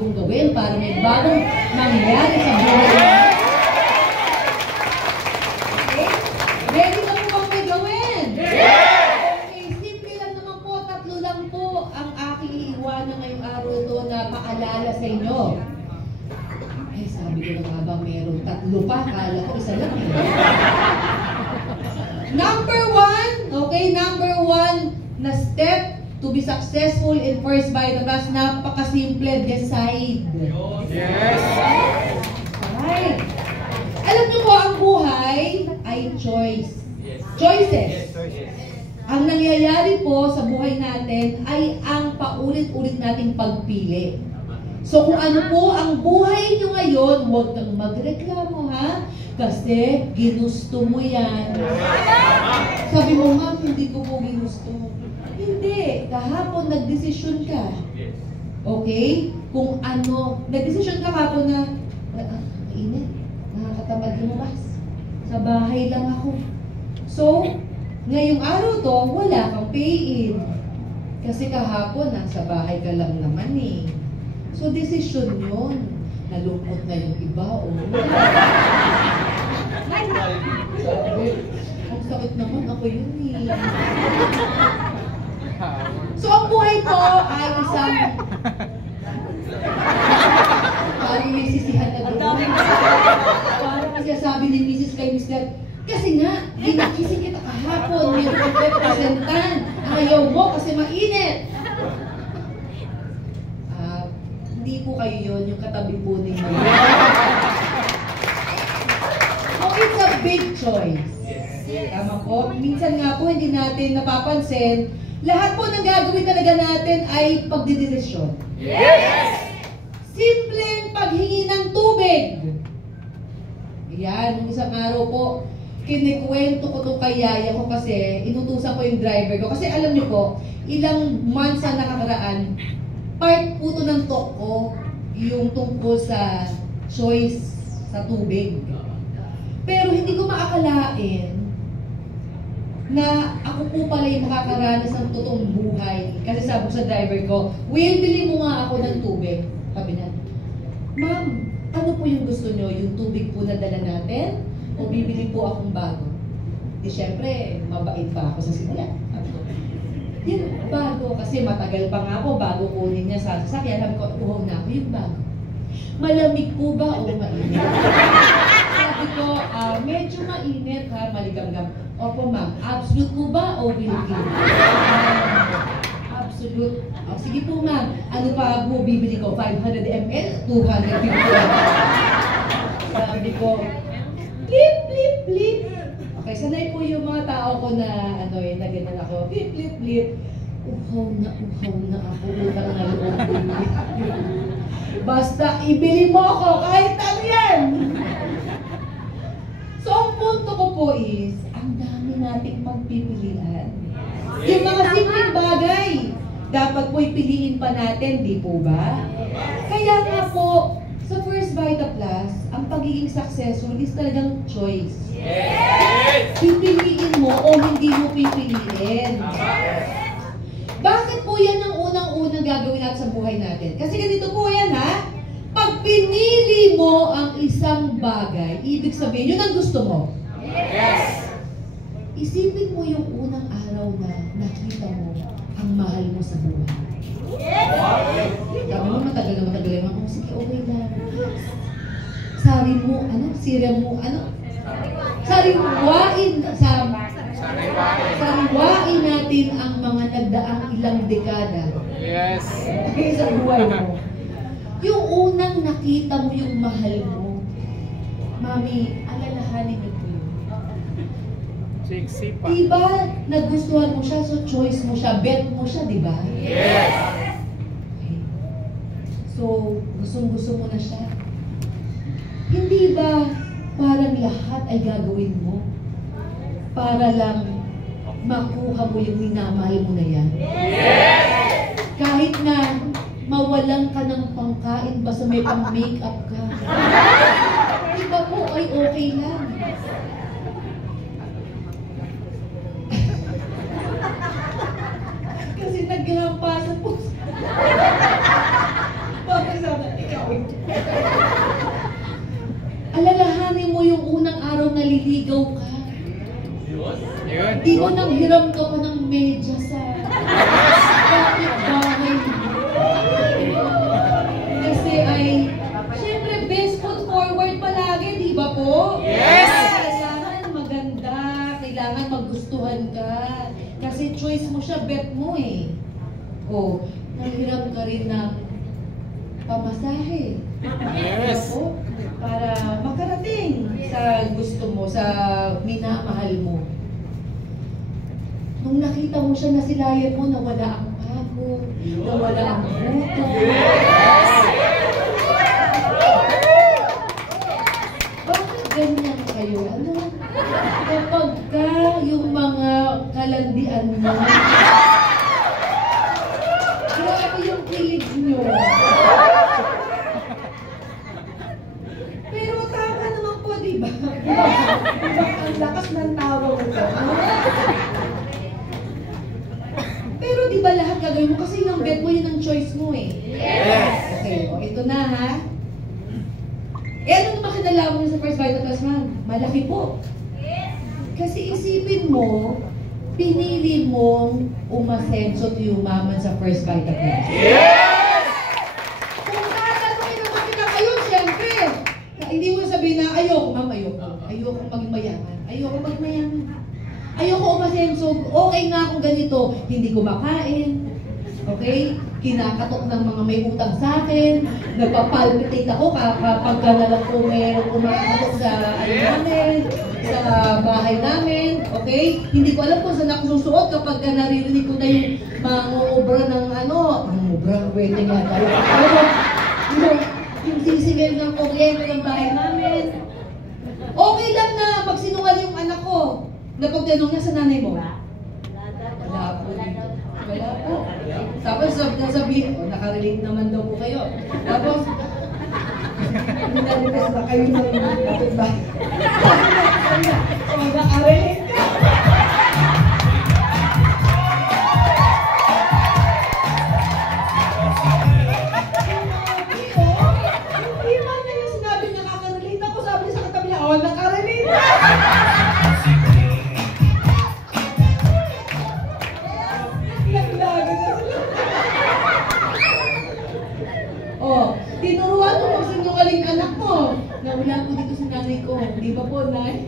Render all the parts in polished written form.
bagong gawin para may bagong mangyari sa buhay niyo. Okay? Ready na po bang may gawin? Okay, simple lang naman po, 3 lang po ang aking iiwanan ngayong araw ito na paalala sa inyo. Ay, sabi ko na nga ba meron 3 pa, kala ko isa lang. Number 1, okay, number 1 na step to be successful in First Vitalplus, napakasimple, decide. Yes! Alright. Alam niyo po, ang buhay ay choice. Choices. Ang nangyayari po sa buhay natin ay ang paulit-ulit nating pagpili. So kung ano po ang buhay niyo ngayon, huwag kang magreklamo, ha? Kasi ginusto mo yan. Sabi mo, ma'am, hindi ko po ginusto. Hindi. Kahapon nagdesisyon ka. Okay? Kung ano, nagdesisyon ka kahapon na, mainit, nakakatamad lumabas. Sa bahay lang ako. So, ngayong araw to, wala kang pay-in. Kasi kahapon, nasa bahay ka lang naman eh. So, desisyon yun. Nalungkot na yung iba, o. Sabi, ang sakit naman, ako yun eh. So, ang buhay ko ay isang parang may sisihan na doon. Parang kasi sabi ni Mrs. kay Mr. Kasi nga, ginakising kita kahapon, may representan. Ayaw mo kasi mainit. Hindi po kayo yun, yung katabi po ninyo. Oh, it's a big choice. Tama po. Minsan nga po, hindi natin napapansin, lahat po ng gagawin talaga natin ay pagdidesisyon. Yes! Simpleng paghingi ng tubig. Yan, isang araw po, kinikwento ko to kay yaya ko kasi inutusan ko yung driver ko. Kasi alam niyo po, ilang months na nakakaraan, part po to ng talk ko, yung tungkol sa choice sa tubig. Pero hindi ko maakalain na ako po pala yung makakaranas ng totoong buhay. Kasi sabi ko sa driver ko, Will, bili mo nga ako ng tubig. Sabi niya, ma'am, ano po yung gusto nyo? Yung tubig po na dala natin? O bibili po akong bago? Di syempre, mabait pa ako sa simula. Yung bago, kasi matagal pa nga po bago kunin niya sa sasakyan. Sabi ko, uhaw na ako yung bago. Malamig po ba o mainit? Sabi ko, medyo mainit ha, maligamgam. Opo ma'am, absolute po ba o willing? Absolute. Sige po ma'am, ano pa po bibili ko? 500 ml? 250 ml? Sabi ko, flip, flip, flip. Okay, sanay po yung mga tao ko na ano eh, na ganyan ako. Flip, flip, flip. Uhaw na ako. Utang na loob. Basta ibili mo ako kahit ano yan. So ang punto ko po is, ang dami nating pagpipilian. Yung mga simpleng bagay, dapat po ipiliin pa natin, di po ba? Kaya nga po, sa First Vitalplus, ang pagiging successful is talagang choice. Pipiliin mo o hindi mo pipiliin. Bakit po yan ang unang-unang gagawin natin sa buhay natin? Kasi ganito po yan ha. Pag pinili mo ang isang bagay, ibig sabihin, yun ang gusto mo. Yes! Isipin mo yung unang araw na nakita mo ang mahal mo sa buhay. Sabi mo, matagal naman ako. Sige, okay lang. Sari mo, ano? Sira mo, ano? Sariwain natin ang mga nagdaang ilang dekada. Yes! Okay, sa buhay mo. Yung unang nakita mo yung mahal mo, Mami, alalahanin niyo po yun. Diba, nagustuhan mo siya, so choice mo siya, bet mo siya, diba? Yes! Okay. So, gustong-gusto mo na siya. Hindi ba parang lahat ay gagawin mo para lang makuha mo yung minamahal mo na yan? Yes! Kahit na mawalan ka ng pangkain, basta may pang-makeup ka. Diba po ay okay lang. Kasi naghahampasan po. Bakit sabi, babae. Alalahanin mo yung unang araw na liligaw ka. Yun. Di mo nang hiram ka pa ng medya sa kapit-bahay. Kasi ay, syempre, best foot forward palagi, di ba po? Yes! Kailangan maganda, kailangan magustuhan ka. Kasi choice mo siya, bet mo eh. O, nanghiram ka rin ng pamasahe. Yes! Ako, para makarating sa gusto mo, sa minamahal mo. Nung nakita mo siya, nasilayan mo na wala ang pagod, na wala ang buto. Bakit ganyan kayo? Ano? Kapag ka yung mga kalandian mo, grabe yung kilig nyo. Pero tama naman po, di ba? Ang lakas ng tawa mo to. Pero di ba lahat gagawin mo? Kasi yung bet mo, yun ang choice mo eh. Yes! Okay, o ito na ha. Eh ano naman kinalaman mo sa First Vital Plus, ma'am? Malaki po. Kasi isipin mo, pinili mong umasenso to yumaman sa First Vital Plus. Yes! Kung tatanungin naman kita kayo, siyempre, hindi mo sabihin na, ayoko, ma'am, ayoko. Ayoko maging mayaman. Ayoko maging mayaman. Ayoko umasenso. Okay nga akong ganito. Hindi ko makain. Okay? Kinakatok ng mga may utang sa akin. Nagpapalpitate ako kapag na lang po mayroong kumakatok sa namin, sa bahay namin. Okay? Hindi ko alam kung saan ako susuot kapag naririnig ko na yung mangungubra ng mangungubra, waiting nga tayo. Yung sisingil ng kuryente ng bahay namin. Okay lang na magsinungaling yung anak ko. Napag tanong niya sa nanay mo, wala po dito. Wala po. Tapos sabi, nakarelate naman daw po kayo. Tapos, minalipas na kayo ng kapit ba? So, nakarelate ka. Hindi man na yung sinabi nakakarelate ako, sabi niya sa katabi niya, nakarelate. Tinuruan mo magsinungaling anak mo. Nawala po dito si nanay ko. Di ba po, nay?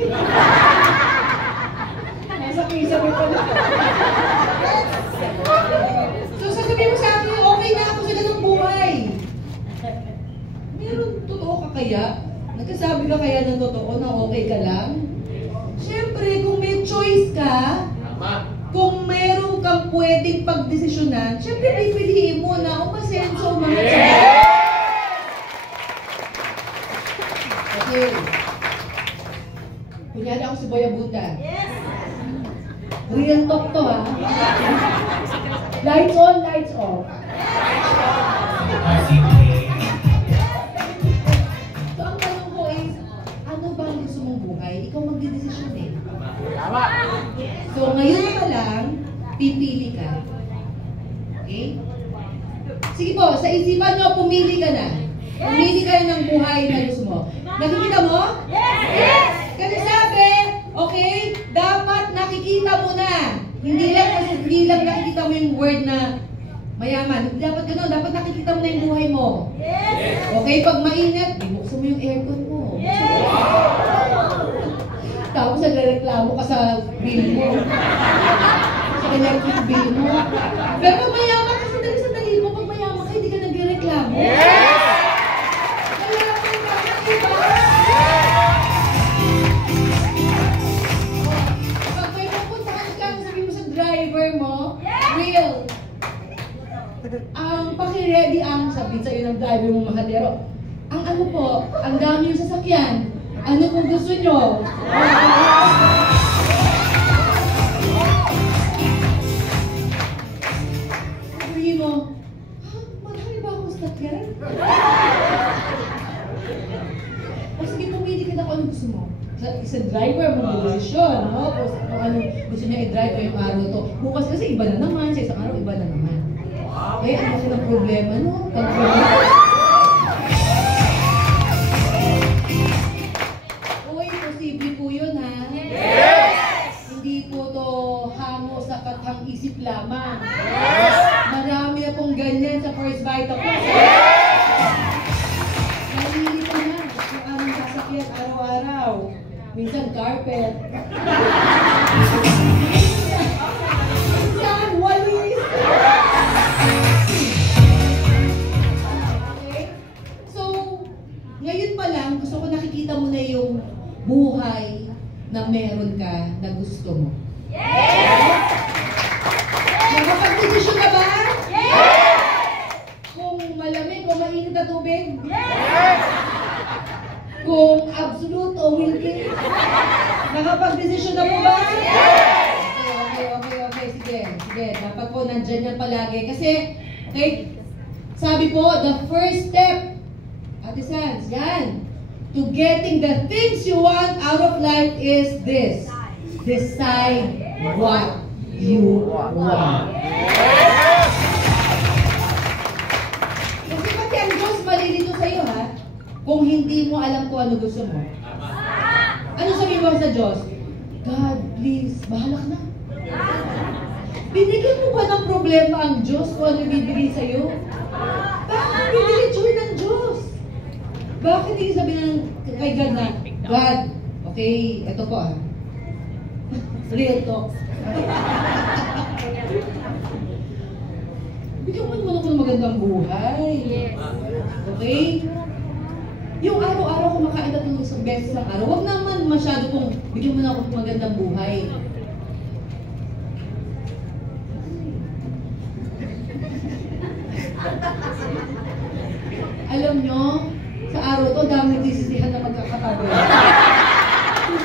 Nasa kisa mo pala. So, sasabihin mo sa akin, okay na ako sa ganang buhay. Meron totoo ka kaya? Nagkasabi ka kaya ng totoo na okay ka lang? Siyempre, kung may choice ka, kung meron kang pwedeng pagdesisyonan, siyempre pipiliin mo na umasenso mga choice. Okay. Kunyari ako si Boy Abutan. Yes! Real talk to ha. Lights on, lights off. So ang tanong ko is, ano ba ang gusto mong buhay? Ikaw magdidesisyon eh. Tama! So ngayon pa lang, pipili ka. Okay? Sige po, sa isipan nyo, pumili ka na. Pumili ka ng buhay na gusto mo. Nakikita mo? Yes! Kasi sabi, okay, dapat nakikita mo na. Hindi lang nakikita mo yung word na mayaman. Dapat gano'n, dapat nakikita mo na yung buhay mo. Yes! Okay, pag mainit, buksan mo yung aircon mo. Yes! Tapos nagrereklamo ka sa bill mo. Sa electric bill mo. Pero pag mayaman ka, sandali mo, pag mayaman ka, hindi ka nagrereklamo. Yes! Pag may pupuntahan ka, sabi mo sa driver mo, real. Ang paki-ready ang sabi sa'yo ng driver mo makadero. Ang ano po, ang dami yung sasakyan. Ano kung gusto nyo? Sabihin mo, marami ba akong sasakyan? O sige, pumili ka na kung ano gusto mo. Sa driver mo desisyon, no? Kung ano gusto niya i-drive ngayong araw to. Bukas kasi iba na naman, sa isang araw iba na naman. Eh, ano kasi ng problema, no? Pag makikita mo na yung buhay na meron ka na gusto mo. Nakapag-desisyon ka ba? Kung malamig o mainit na tubig? Kung absolute o willing? Nakapag-desisyon na po ba? Okay. Sige. Dapat po nandyan yan palagi. Kasi, sabi po, the first step, Ate Sans, yan, to getting the things you want out of life is this. Decide what you want. Kasi pati ang Diyos malilito sa'yo, ha? Kung hindi mo alam kung ano gusto mo. Ano sabihin mo sa Diyos? God, please, bahala ka na. Binigyan mo ba ng problema ang Diyos kung ano bibigay sa'yo? Bakit pinilitsyoy ng Diyos? Bakit hindi sabihin ng kay God na, God, okay, ito po ah. Real talk. Bigyan mo naman ako ng magandang buhay. Okay? Yung araw-araw kumakain at isang beses ng araw, huwag naman masyado kung bigyan mo na ako ng magandang buhay. Alam nyo, sa araw to, dami nagsisisihan na magkakatabi.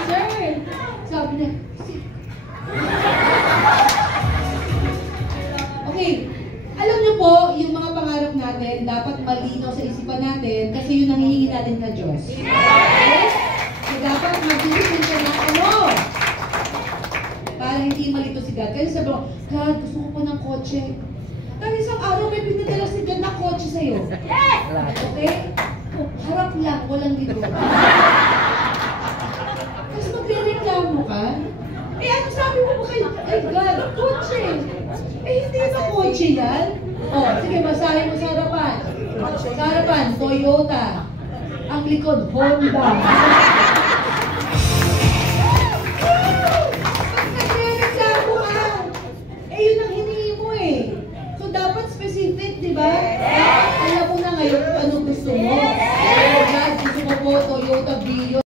Sir, sabi niya, okay, alam nyo po, yung mga pangarap natin, dapat malinaw sa isipan natin kasi yun ang hihingi natin sa Diyos. Okay? So dapat mag-isip siya na ano? Para hindi malito si God. Kasi sabi ko, God, gusto ko po ng kotse. Dahil isang araw may pinadala si God na kotse sa'yo. Okay? Harap lang, walang dito. Tapos magre-reklamo ka? Eh, ano sabi mo ba kay God? Kotse! Eh, hindi na kotse yan. Oh, sige, basahin mo sa harapan. Sa harapan, Toyota. Ang likod, Honda. Pag nagre-reklamo ka, eh, yun ang hiningi mo eh. So, dapat specific, di ba? Alam mo na ngayon kung ano gusto mo. God, gusto mo po, Toyota Vios.